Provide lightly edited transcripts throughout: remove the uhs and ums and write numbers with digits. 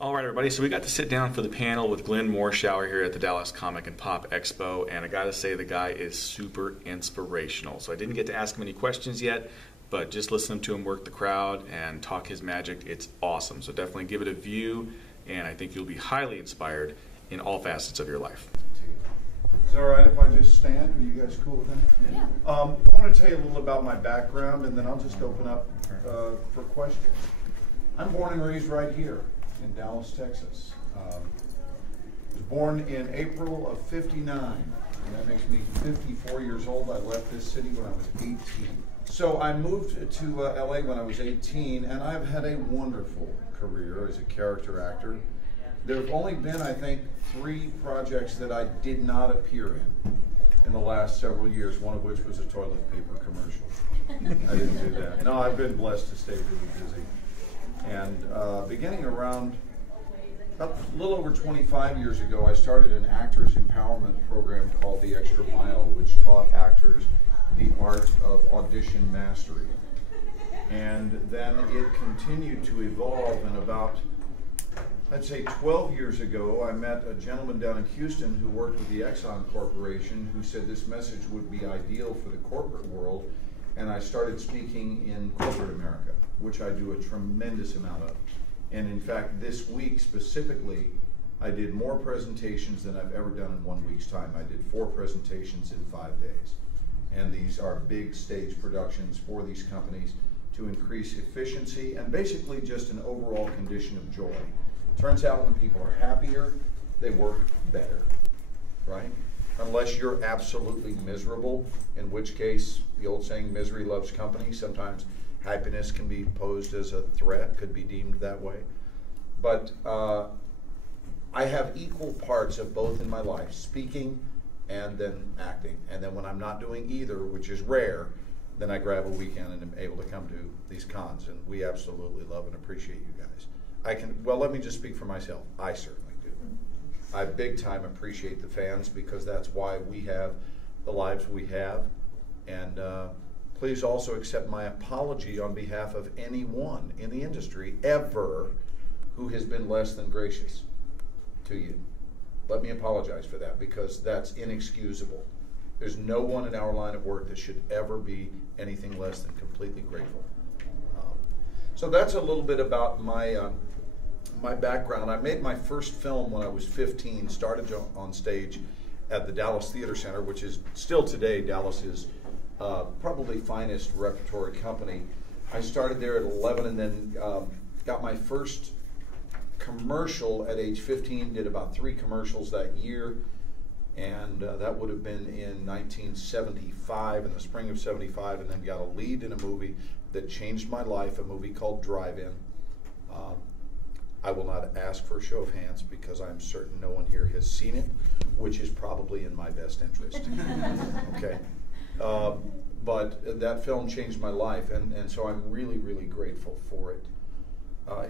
All right, everybody, so we got to sit down for the panel with Glenn Morshower here at the Dallas Comic and Pop Expo, and I got to say the guy is super inspirational. So I didn't get to ask him any questions yet, but just listening to him work the crowd and talk his magic, it's awesome. So definitely give it a view, and I think you'll be highly inspired in all facets of your life. Is it all right if I just stand? Are you guys cool with that? Yeah. I want to tell you a little about my background, and then I'll just open up for questions. I'm born and raised right here in Dallas, Texas. Was born in April of '59, and that makes me 54 years old. I left this city when I was 18. So I moved to LA when I was 18, and I've had a wonderful career as a character actor. There have only been, I think, 3 projects that I did not appear in the last several years, one of which was a toilet paper commercial. I didn't do that. No, I've been blessed to stay really busy. And beginning around a little over 25 years ago, I started an actors empowerment program called The Extra Mile, which taught actors the art of audition mastery. And then it continued to evolve, and about, I'd say 12 years ago, I met a gentleman down in Houston who worked with the Exxon Corporation who said this message would be ideal for the corporate world, and I started speaking in corporate America, which I do a tremendous amount of. And in fact, this week specifically, I did more presentations than I've ever done in 1 week's time. I did 4 presentations in 5 days. And these are big stage productions for these companies to increase efficiency and basically just an overall condition of joy. Turns out when people are happier, they work better, right? Unless you're absolutely miserable, in which case the old saying, misery loves company. Sometimes happiness can be posed as a threat, could be deemed that way. But I have equal parts of both in my life, speaking and then acting. And then when I'm not doing either, which is rare, then I grab a weekend and am able to come to these cons. And we absolutely love and appreciate you guys. Well, let me just speak for myself. I certainly do. I big time appreciate the fans because that's why we have the lives we have. And please also accept my apology on behalf of anyone in the industry ever who has been less than gracious to you. Let me apologize for that because that's inexcusable. There's no one in our line of work that should ever be anything less than completely grateful. So that's a little bit about my background. I made my first film when I was 15, started on stage at the Dallas Theater Center, which is still today Dallas's probably finest repertory company. I started there at 11 and then got my first commercial at age 15, did about 3 commercials that year, and that would have been in 1975, in the spring of 75, and then got a lead in a movie that changed my life, a movie called Drive-In. I will not ask for a show of hands because I'm certain no one here has seen it, which is probably in my best interest. Okay. But that film changed my life, and so I'm really, really grateful for it.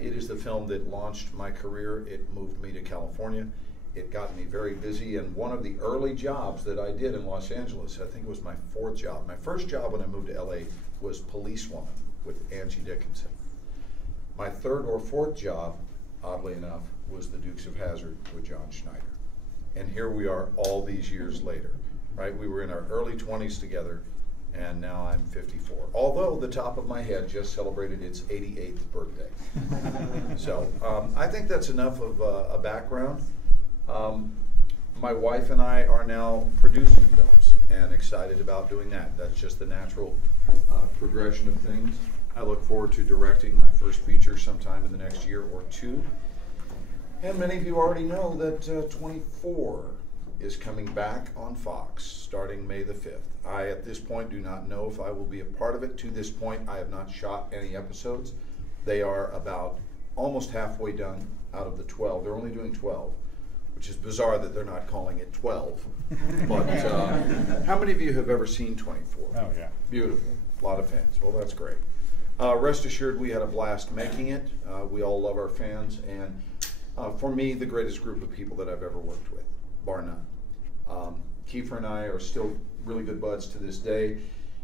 It is the film that launched my career. It moved me to California. It got me very busy, and one of the early jobs that I did in Los Angeles, I think it was my 4th job. My first job when I moved to LA was policewoman with Angie Dickinson. My 3rd or 4th job, oddly enough, was the Dukes of Hazzard with John Schneider. And here we are all these years later, right? We were in our early 20s together, and now I'm 54. Although the top of my head just celebrated its 88th birthday. So I think that's enough of a background. My wife and I are now producing films and excited about doing that. That's just the natural progression of things. I look forward to directing my first feature sometime in the next year or 2. And many of you already know that 24 is coming back on Fox starting May the 5th. I, at this point, do not know if I will be a part of it. To this point, I have not shot any episodes. They are about almost halfway done out of the 12. They're only doing 12, which is bizarre that they're not calling it 12. But how many of you have ever seen 24? Oh, yeah. Beautiful. A lot of fans. Well, that's great. Rest assured, we had a blast making it. We all love our fans, and for me, the greatest group of people that I've ever worked with, bar none. Kiefer and I are still really good buds to this day.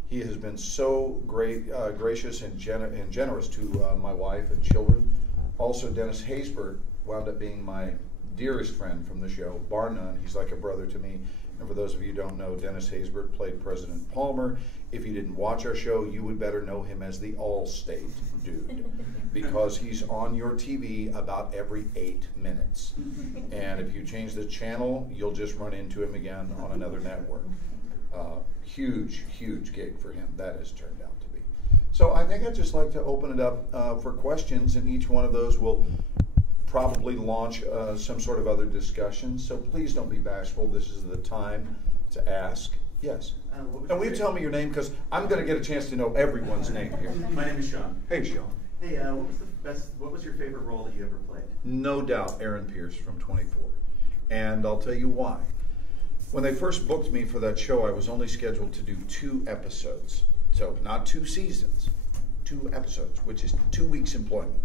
He has been so great, gracious and generous to my wife and children. Also, Dennis Haysbert wound up being my dearest friend from the show, bar none. He's like a brother to me. And for those of you who don't know, Dennis Haysbert played President Palmer. If you didn't watch our show, you would better know him as the Allstate dude, because he's on your TV about every 8 minutes. And if you change the channel, you'll just run into him again on another network. Huge, huge gig for him, that has turned out to be. So I think I'd just like to open it up for questions, and each one of those will probably launch some sort of other discussion. So please don't be bashful. This is the time to ask. Yes. And will you tell me your name, because I'm going to get a chance to know everyone's name here. My name is Sean. Hey, Sean. Hey, what was your favorite role that you ever played? No doubt, Aaron Pierce from 24. And I'll tell you why. When they first booked me for that show, I was only scheduled to do 2 episodes. So not 2 seasons, 2 episodes, which is 2 weeks employment.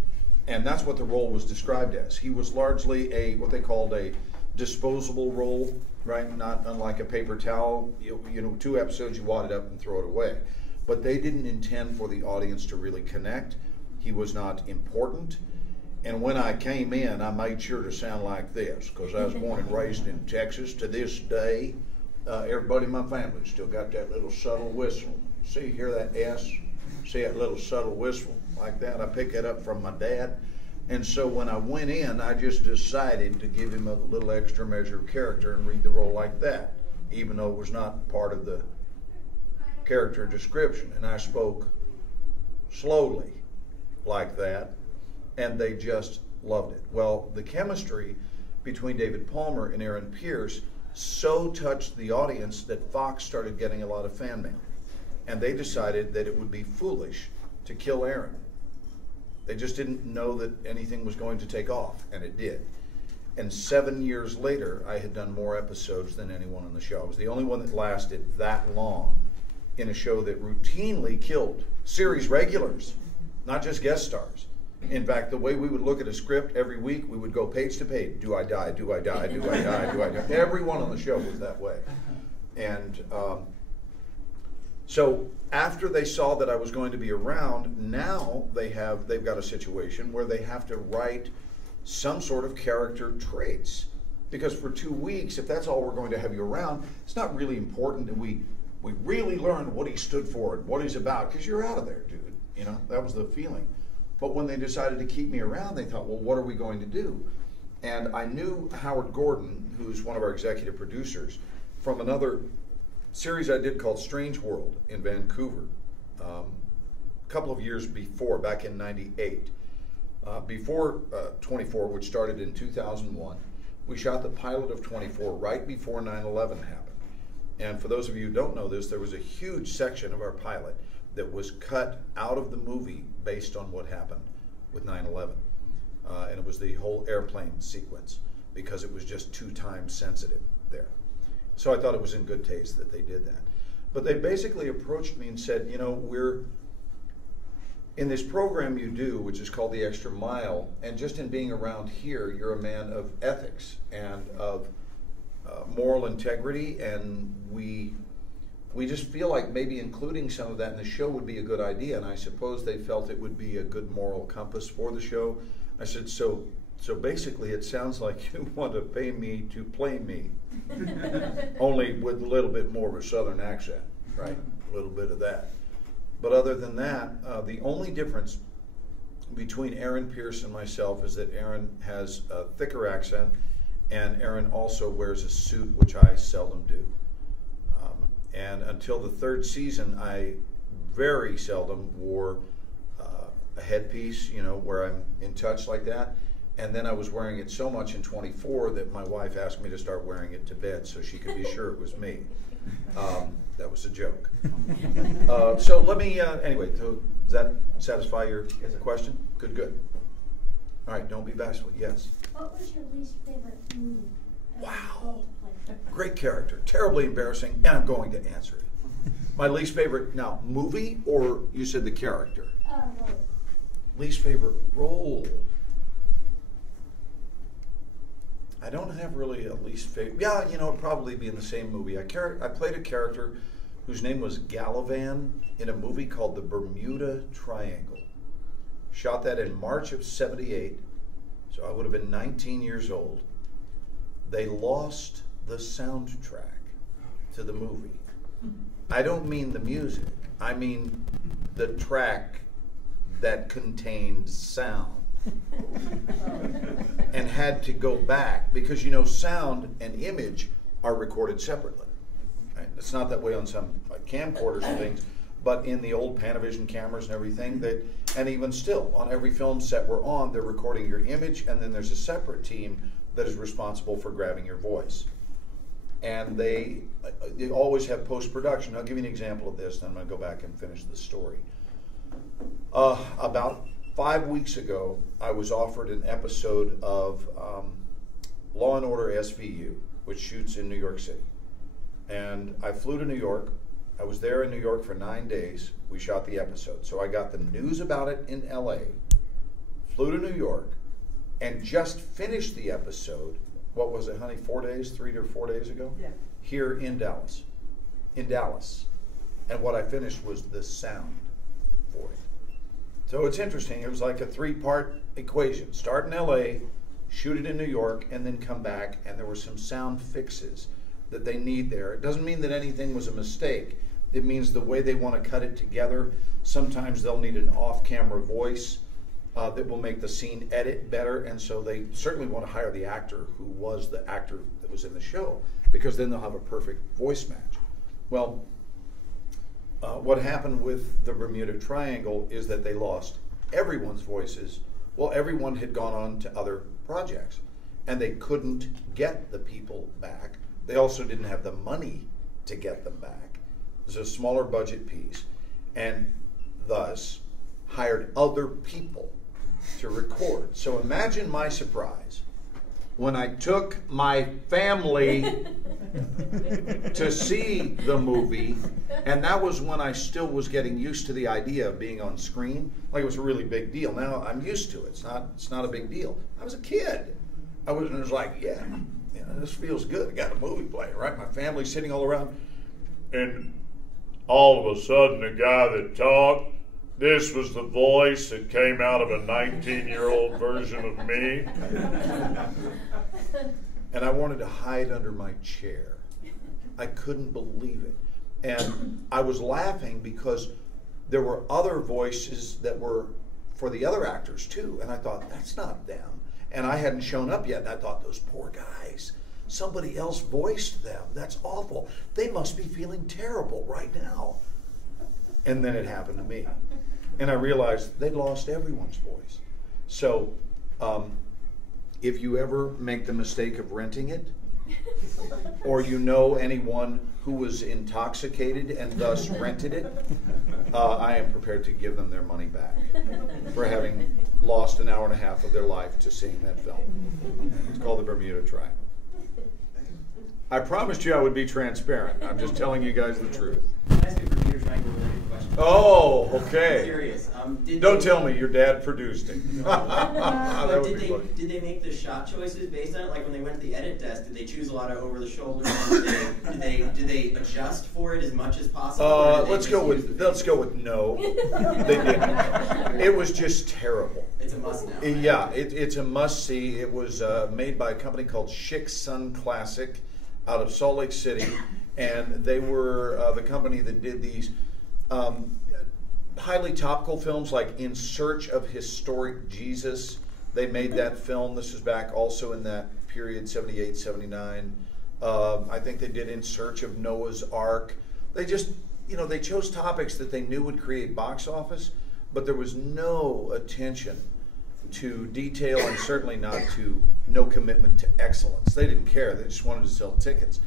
And that's what the role was described as. He was largely what they called a disposable role, right? Not unlike a paper towel. You know, 2 episodes, you wad it up and throw it away. But they didn't intend for the audience to really connect. He was not important. And when I came in, I made sure to sound like this, because I was born and raised in Texas. To this day, everybody in my family still got that little subtle whistle. See, hear that S? See that little subtle whistle like that? I picked it up from my dad. And so when I went in, I just decided to give him a little extra measure of character and read the role like that, even though it was not part of the character description. And I spoke slowly like that, and they just loved it. Well, the chemistry between David Palmer and Aaron Pierce so touched the audience that Fox started getting a lot of fan mail. And they decided that it would be foolish to kill Aaron. They just didn't know that anything was going to take off, and it did. And 7 years later, I had done more episodes than anyone on the show. I was the only one that lasted that long in a show that routinely killed series regulars, not just guest stars. In fact, the way we would look at a script every week, we would go page to page. Do I die? Do I die? Do I die? Do I die? Everyone on the show was that way. And so after they saw that I was going to be around, now they've got a situation where they have to write some sort of character traits. Because for 2 weeks, if that's all we're going to have you around, it's not really important that we really learn what he stood for and what he's about, because you're out of there, dude. You know, that was the feeling. But when they decided to keep me around, they thought, well, what are we going to do? And I knew Howard Gordon, who's one of our executive producers, from another series I did called Strange World in Vancouver, a couple of years before, back in '98. Before 24, which started in 2001, we shot the pilot of 24 right before 9/11 happened. And for those of you who don't know this, there was a huge section of our pilot that was cut out of the movie based on what happened with 9/11. And it was the whole airplane sequence, because it was just too time sensitive there. So I thought it was in good taste that they did that. But they basically approached me and said, you know, we're in this program you do, which is called The Extra Mile, and just in being around here, you're a man of ethics and of moral integrity, and we just feel like maybe including some of that in the show would be a good idea. And I suppose they felt it would be a good moral compass for the show. I said, so basically it sounds like you want to pay me to play me, only with a little bit more of a southern accent, right? A little bit of that. But other than that, the only difference between Aaron Pierce and myself is that Aaron has a thicker accent, and Aaron also wears a suit, which I seldom do. And until the 3rd season, I very seldom wore a headpiece, you know, where I'm in touch like that. And then I was wearing it so much in 24 that my wife asked me to start wearing it to bed so she could be sure it was me. That was a joke. So let me, anyway, so does that satisfy your question? Good. All right, don't be bashful. Yes? What was your least favorite movie? Wow. Great character. Terribly embarrassing, and I'm going to answer it. My least favorite, now, movie, or you said the character? Role. Least favorite role. I don't have really a least favorite. Yeah, you know, it'd probably be in the same movie. I played a character whose name was Gallivan in a movie called The Bermuda Triangle. Shot that in March of '78, so I would have been 19 years old. They lost the soundtrack to the movie. I don't mean the music. I mean the track that contained sound. And had to go back because, you know, sound and image are recorded separately. Right? It's not that way on some like camcorders and things, but in the old Panavision cameras and everything, and even still, on every film set we're on, they're recording your image, and then there's a separate team that is responsible for grabbing your voice. And they always have post-production. I'll give you an example of this, then I'm going to go back and finish the story. About 5 weeks ago, I was offered an episode of Law and Order SVU, which shoots in New York City. And I flew to New York. I was there in New York for 9 days. We shot the episode. So I got the news about it in LA, flew to New York, and just finished the episode, what was it, honey, 4 days, 3 to 4 days ago? Yeah. Here in Dallas. And what I finished was the sound for it. So it's interesting. It was like a 3-part equation. Start in LA, shoot it in New York, and then come back, and there were some sound fixes that they need there. It doesn't mean that anything was a mistake. It means the way they want to cut it together. Sometimes they'll need an off-camera voice that will make the scene edit better, and so they certainly want to hire the actor who was the actor that was in the show, because then they'll have a perfect voice match. Well, what happened with the Bermuda Triangle is that they lost everyone's voices. Well, everyone had gone on to other projects, and they couldn't get the people back. They also didn't have the money to get them back. It was a smaller budget piece, and thus hired other people to record. So imagine my surprise when I took my family to see the movie, and that was when I still was getting used to the idea of being on screen. Like, it was a really big deal. Now I'm used to it. It's not a big deal. I was a kid. I was like, yeah, you know, this feels good. I got a movie playing, right? My family's sitting all around, and all of a sudden, the guy that talked, this was the voice that came out of a 19-year-old version of me. And I wanted to hide under my chair. I couldn't believe it. And I was laughing because there were other voices that were for the other actors too. And I thought, that's not them. And I hadn't shown up yet. And I thought, those poor guys, somebody else voiced them. That's awful. They must be feeling terrible right now. And then it happened to me. And I realized they'd lost everyone's voice. So if you ever make the mistake of renting it, or you know anyone who was intoxicated and thus rented it, I am prepared to give them their money back for having lost an hour and a half of their life to seeing that film. It's called the Bermuda Triangle. I promised you I would be transparent. I'm just telling you guys the truth. Can I ask you a Bermuda Triangle related question? Oh, okay. I'm curious. Don't tell me your dad produced it. That would be funny. Did they make the shot choices based on it? Like when they went to the edit desk, did they choose a lot of over the shoulder? Did they adjust for it as much as possible? Let's go with no. They didn't. It was just terrible. It's a must now. Yeah, it's a must see. It was made by a company called Chick Sun Classic out of Salt Lake City, and they were the company that did these highly topical films like In Search of Historic Jesus. They made that film. This is back also in that period, 78, 79. I think they did In Search of Noah's Ark. They just, they chose topics that they knew would create box office, but there was no attention to detail and certainly no commitment to excellence. They didn't care. They just wanted to sell tickets.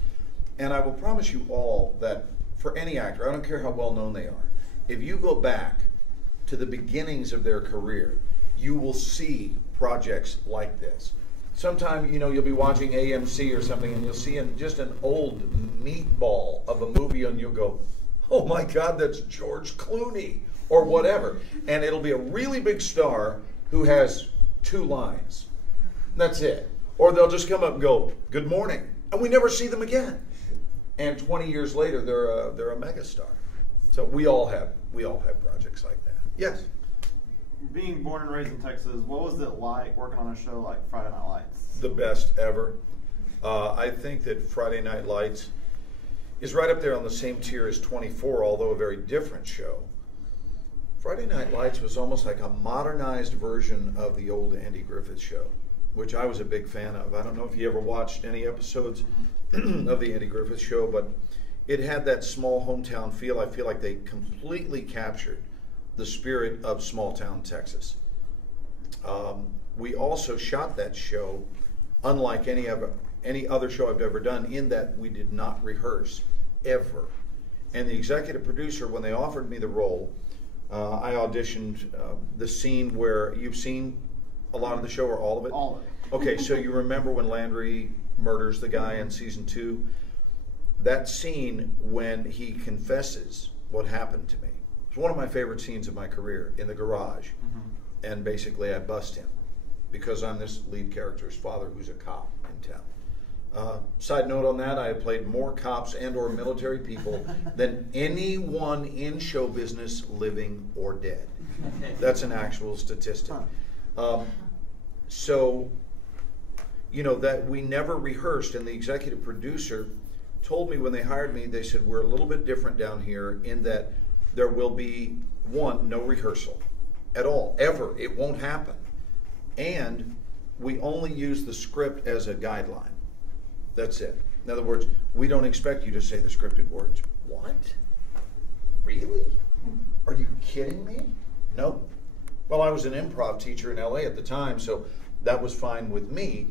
And I will promise you all that for any actor, I don't care how well known they are, if you go back to the beginnings of their career, you will see projects like this. Sometime, you'll be watching AMC or something and you'll see just an old meatball of a movie and you'll go, oh my God, that's George Clooney or whatever. And it'll be a really big star who has 2 lines. That's it. Or they'll just come up and go, good morning. And we never see them again. And 20 years later, they're a megastar. So we all have projects like that. Yes? being born and raised in Texas, what was it like working on a show like Friday Night Lights? The best ever. I think that Friday Night Lights is right up there on the same tier as 24, although a very different show. Friday Night Lights was almost like a modernized version of the old Andy Griffith Show, which I was a big fan of. I don't know if you ever watched any episodes of the Andy Griffith Show, but it had that small hometown feel. I feel like they completely captured the spirit of small town Texas. We also shot that show unlike any other show I've ever done, in that we did not rehearse ever. And the executive producer, when they offered me the role, I auditioned the scene where you've seen a lot of the show, or all of it? All of it. Okay, so you remember when Landry murders the guy in season 2? That scene when he confesses what happened to me. It's one of my favorite scenes of my career, in the garage. And basically I bust him because I'm this lead character's father who's a cop in town. Side note on that, I have played more cops and or military people than anyone in show business, living or dead. That's an actual statistic. So, you know, that we never rehearsed, and the executive producer told me when they hired me, they said, we're a little bit different down here in that there will be, one, no rehearsal at all, ever. It won't happen. And we only use the script as a guideline. That's it. In other words, we don't expect you to say the scripted words. What? Really? Are you kidding me? Nope. Well, I was an improv teacher in LA at the time, so that was fine with me.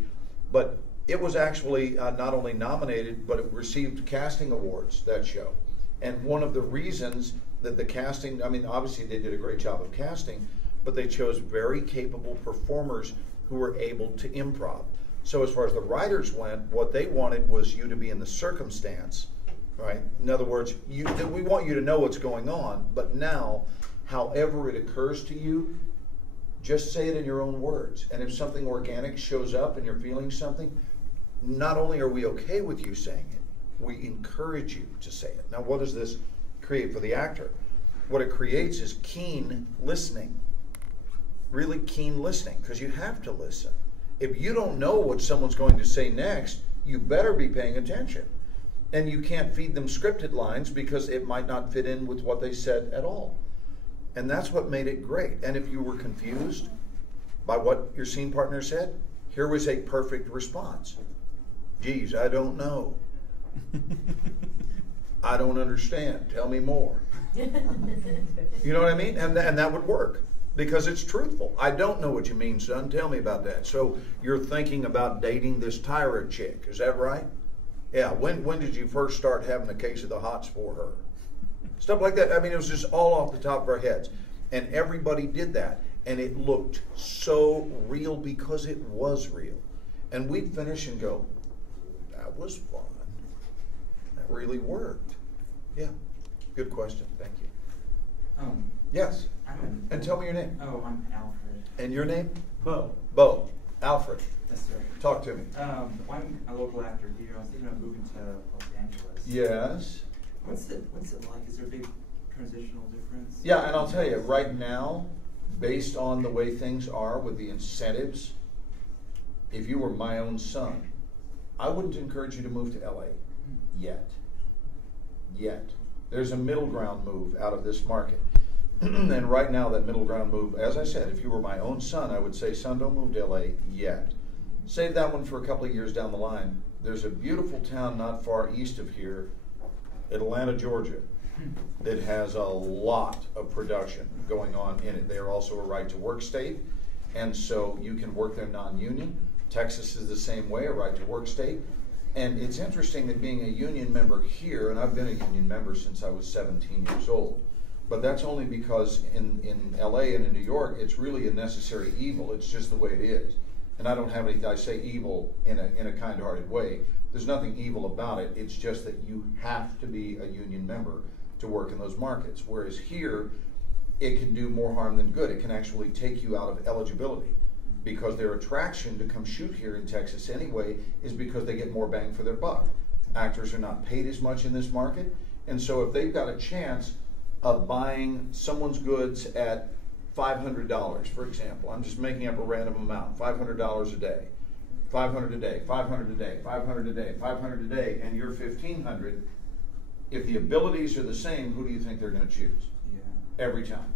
But it was actually not only nominated, but it received casting awards, that show. And one of the reasons that the casting, I mean, obviously they did a great job of casting, but they chose very capable performers who were able to improv. So as far as the writers went, what they wanted was you to be in the circumstance, right? In other words, we want you to know what's going on, but now, however it occurs to you, just say it in your own words. And if something organic shows up and you're feeling something, not only are we okay with you saying it, we encourage you to say it. Now, what does this create for the actor? What it creates is keen listening. Really keen listening, because you have to listen. If you don't know what someone's going to say next, you better be paying attention. And you can't feed them scripted lines because it might not fit in with what they said at all. And that's what made it great. And if you were confused by what your scene partner said, here was a perfect response. Geez, I don't know. I don't understand. Tell me more. You know what I mean? And that would work because it's truthful. I don't know what you mean, son. Tell me about that. So you're thinking about dating this Tyra chick. Is that right? Yeah. When did you first start having a case of the hots for her? Stuff like that. I mean, it was just all off the top of our heads. And everybody did that. And it looked so real because it was real. And we'd finish and go, that was fun. That really worked. Yeah. Good question. Thank you. Yes. And tell me your name. Oh, I'm Alfred. And your name? Bo. Bo. Alfred. Yes, sir. Talk to me. I'm a local actor here. I was thinking of moving to Los Angeles. Yes. What's it like? Is there a big transitional difference? Yeah, and I'll tell you, right now, based on the way things are with the incentives, if you were my own son, I wouldn't encourage you to move to LA yet. There's a middle ground move out of this market. And right now, that middle ground move, as I said, if you were my own son, I would say, son, don't move to LA yet. Save that one for a couple of years down the line. There's a beautiful town not far east of here, Atlanta, Georgia, that has a lot of production going on in it. They are also a right-to-work state, and so you can work there non-union. Texas is the same way, a right-to-work state. And it's interesting that being a union member here, and I've been a union member since I was 17 years old, but that's only because in LA and in New York, it's really a necessary evil. It's just the way it is. And I don't have anything, I say evil in a kind-hearted way. There's nothing evil about it. It's just that you have to be a union member to work in those markets. Whereas here, it can do more harm than good. It can actually take you out of eligibility because their attraction to come shoot here in Texas anyway is because they get more bang for their buck. Actors are not paid as much in this market. And so if they've got a chance of buying someone's goods at $500, for example. I'm just making up a random amount. $500 a day. 500 a day, 500 a day, 500 a day, 500 a day, and you're 1,500. If the abilities are the same, who do you think they're going to choose? Yeah. Every time.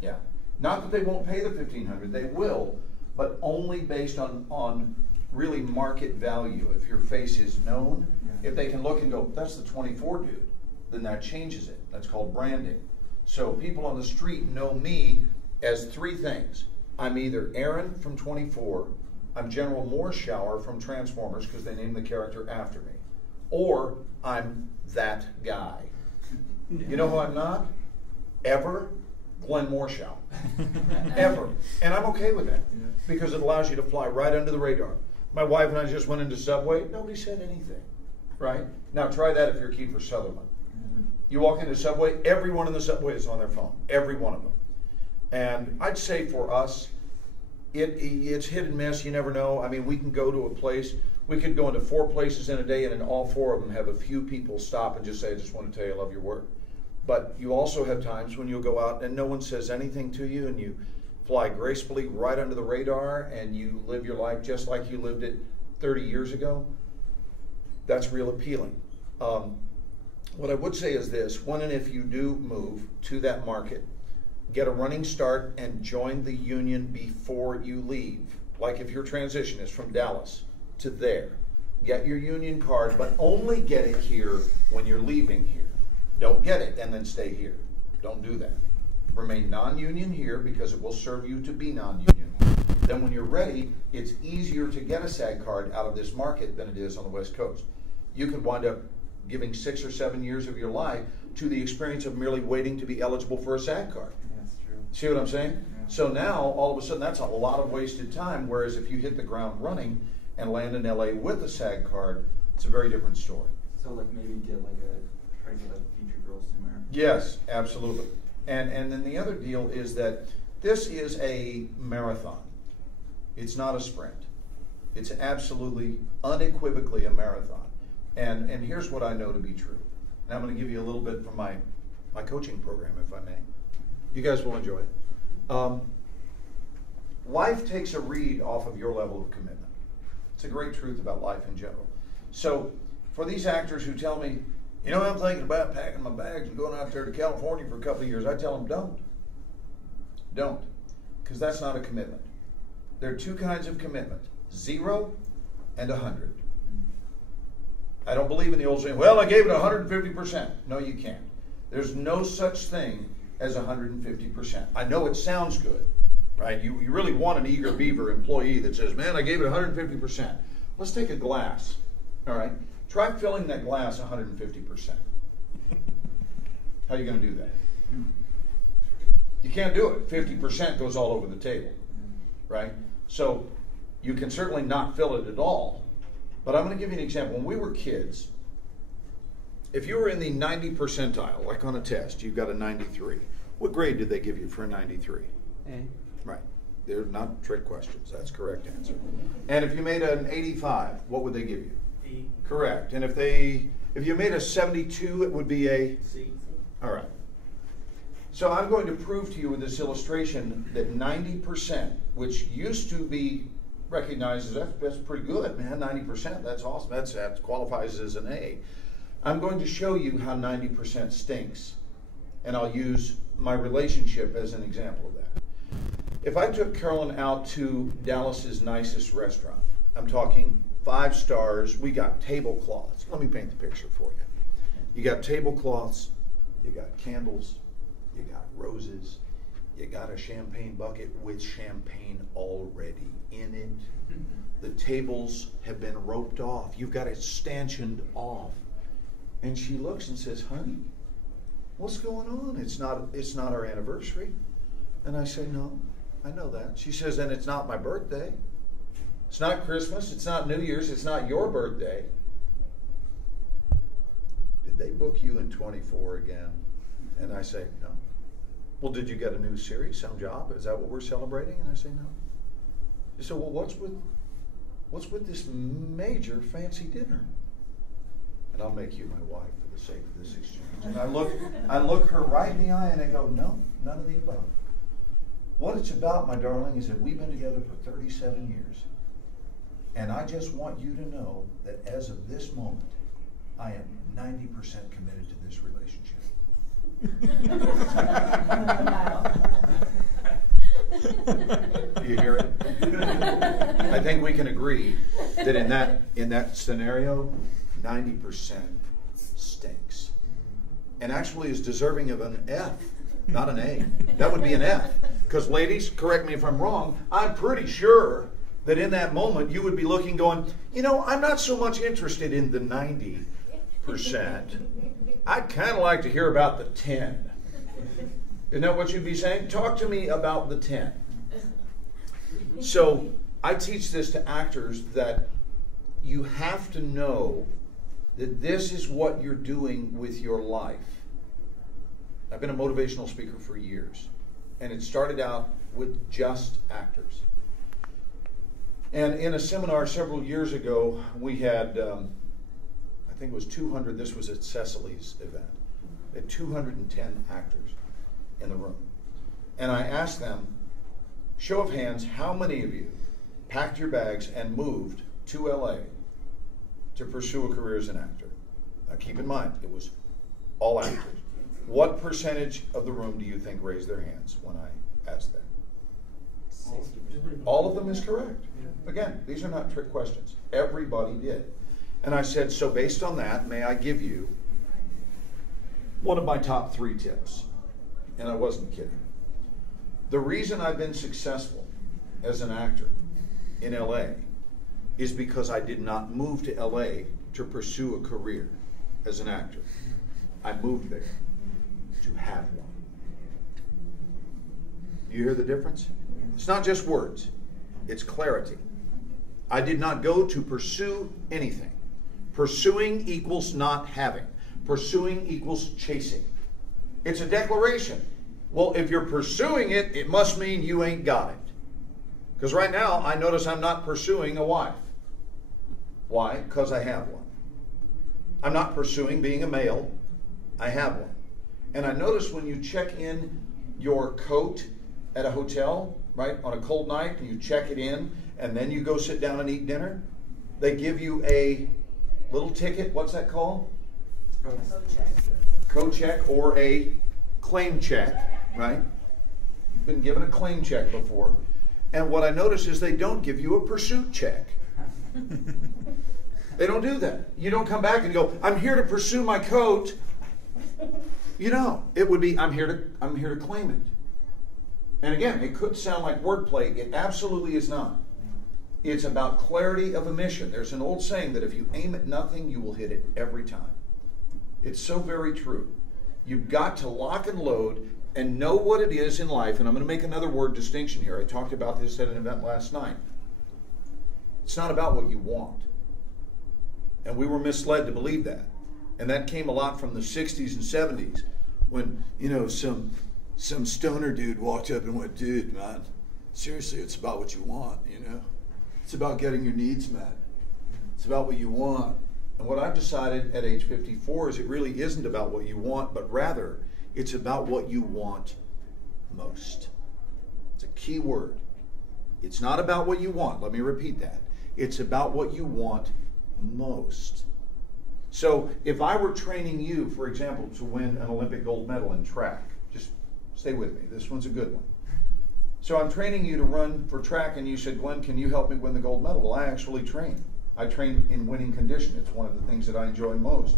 Yeah. Not that they won't pay the 1,500, they will, but only based on really market value. If your face is known, if they can look and go, that's the 24 dude, then that changes it. That's called branding. So people on the street know me as three things. I'm either Aaron from 24, I'm General Morshower from Transformers because they named the character after me, or I'm that guy. You know who I'm not? Ever? Glenn Morshower. Ever. And I'm okay with that because it allows you to fly right under the radar. My wife and I just went into Subway. Nobody said anything. Right? Now try that if you're Kiefer Sutherland. You walk into Subway, everyone in the Subway is on their phone. Every one of them. And I'd say for us, it's hit and miss. You never know. I mean, we can go to a place. We could go into 4 places in a day, and in all 4 of them have a few people stop and just say, I just want to tell you I love your work. But you also have times when you'll go out and no one says anything to you, and you fly gracefully right under the radar, and you live your life just like you lived it 30 years ago. That's real appealing. What I would say is this: when and if you do move to that market, get a running start and join the union before you leave. Like if your transition is from Dallas to there, get your union card, but only get it here when you're leaving here. Don't get it and then stay here. Don't do that. Remain non-union here because it will serve you to be non-union. Then when you're ready, it's easier to get a SAG card out of this market than it is on the West Coast. You could wind up giving 6 or 7 years of your life to the experience of merely waiting to be eligible for a SAG card. That's true. See what I'm saying? Yeah. So now, all of a sudden, that's a lot of wasted time, whereas if you hit the ground running and land in LA with a SAG card, it's a very different story. So like maybe try to get a featured role somewhere. Yes, absolutely. And then the other deal is that this is a marathon. It's not a sprint. It's absolutely, unequivocally a marathon. And here's what I know to be true. And I'm going to give you a little bit from my coaching program, if I may. You guys will enjoy it. Life takes a read off of your level of commitment. It's a great truth about life in general. So for these actors who tell me, you know, I'm thinking about packing my bags and going out there to California for a couple of years, I tell them, don't. Don't. Because that's not a commitment. There are 2 kinds of commitment: 0 and 100. I don't believe in the old saying, well, I gave it 150%. No, you can't. There's no such thing as 150%. I know it sounds good, right? You really want an eager beaver employee that says, man, I gave it 150%. Let's take a glass, all right? Try filling that glass 150%. How are you going to do that? You can't do it. 50% goes all over the table, right? So you can certainly not fill it at all. But I'm going to give you an example. When we were kids, if you were in the 90 percentile, like on a test, you got a 93. What grade did they give you for a 93? A. Right. They're not trick questions. That's correct answer. And if you made an 85, what would they give you? B. Correct. And if you made a 72, it would be a C. All right. So I'm going to prove to you in this illustration that 90%, which used to be recognized as that's pretty good, man. 90%, that's awesome. That qualifies as an A. I'm going to show you how 90% stinks, and I'll use my relationship as an example of that. If I took Carolyn out to Dallas's nicest restaurant, I'm talking 5 stars, we got tablecloths. Let me paint the picture for you. You got tablecloths, you got candles, you got roses, you got a champagne bucket with champagne already in it. The tables have been roped off. You've got it stanchioned off. And she looks and says, honey, what's going on? It's not our anniversary. And I say, no, I know that. She says, and it's not my birthday. It's not Christmas. It's not New Year's. It's not your birthday. Did they book you in 24 again? And I say, no. Well, did you get a new series, some job? Is that what we're celebrating? And I say, no. She said, well, what's with this major fancy dinner? And I'll make you my wife for the sake of this exchange. And I look her right in the eye and I go, no, none of the above. What it's about, my darling, is that we've been together for 37 years. And I just want you to know that as of this moment, I am 90% committed to this relationship. Do you hear it? I think we can agree that in that scenario, 90% stinks. And actually is deserving of an F, not an A. That would be an F. Because ladies, correct me if I'm wrong, I'm pretty sure that in that moment you would be looking going, you know, I'm not so much interested in the 90%. I'd kind of like to hear about the 10. Isn't that what you'd be saying? Talk to me about the 10. So I teach this to actors that you have to know that this is what you're doing with your life. I've been a motivational speaker for years, and it started out with just actors. And in a seminar several years ago, we had, I think it was 200, this was at Cecily's event. We had 210 actors in the room. And I asked them, show of hands, how many of you packed your bags and moved to LA to pursue a career as an actor? Now keep in mind, it was all actors. What percentage of the room do you think raised their hands when I asked them? 60%. All of them is correct. Again, these are not trick questions. Everybody did. And I said, so based on that, may I give you one of my top 3 tips? And I wasn't kidding. The reason I've been successful as an actor in LA is because I did not move to LA to pursue a career as an actor. I moved there to have one. You hear the difference? It's not just words, it's clarity. I did not go to pursue anything. Pursuing equals not having. Pursuing equals chasing. It's a declaration. Well, if you're pursuing it, it must mean you ain't got it. Because right now, I notice I'm not pursuing a wife. Why? Because I have one. I'm not pursuing being a male. I have one. And I notice when you check in your coat at a hotel, right, on a cold night, and you check it in, and then you go sit down and eat dinner, they give you a little ticket. What's that called? Code check or a claim check, right? You've been given a claim check before. And what I notice is they don't give you a pursuit check. They don't do that. You don't come back and go, I'm here to pursue my coat. You know, it would be, I'm here to claim it. And again, it could sound like wordplay. It absolutely is not. It's about clarity of a mission. There's an old saying that if you aim at nothing, you will hit it every time. It's so very true. You've got to lock and load and know what it is in life. And I'm going to make another word distinction here. I talked about this at an event last night. It's not about what you want. And we were misled to believe that. And that came a lot from the 60s and 70s when, you know, some stoner dude walked up and went, dude, man, seriously, it's about what you want, you know? It's about getting your needs met. It's about what you want. And what I've decided at age 54 is it really isn't about what you want, but rather it's about what you want most. It's a key word. It's not about what you want. Let me repeat that. It's about what you want most. So if I were training you, for example, to win an Olympic gold medal in track, just stay with me. This one's a good one. So I'm training you to run for track, and you said, Glenn, can you help me win the gold medal? Well, I actually train. I train in winning condition. It's one of the things that I enjoy most.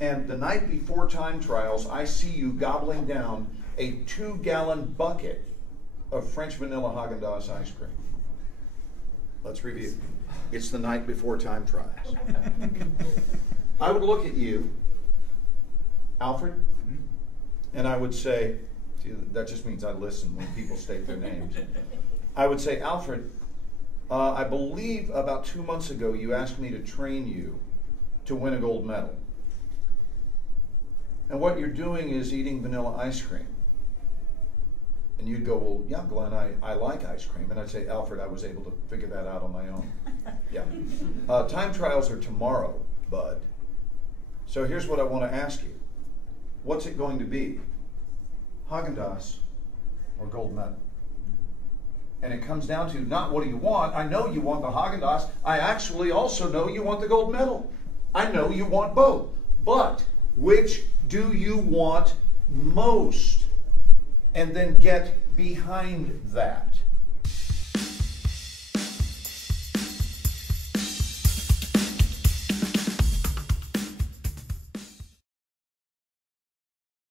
And the night before time trials, I see you gobbling down a 2-gallon bucket of French vanilla Habanos ice cream. Let's review. It's the night before time trials. I would look at you, Alfred, and I would say, that just means I listen when people state their names. I would say, Alfred, I believe about 2 months ago you asked me to train you to win a gold medal. And what you're doing is eating vanilla ice cream. And you'd go, well, yeah, Glenn, I like ice cream. And I'd say, Alfred, I was able to figure that out on my own. Yeah. Time trials are tomorrow, bud. So here's what I want to ask you. What's it going to be? Haagen-Dazs or gold medal? And it comes down to not what do you want. I know you want the Haagen-Dazs. I actually also know you want the gold medal. I know you want both. But which do you want most? And then get behind that.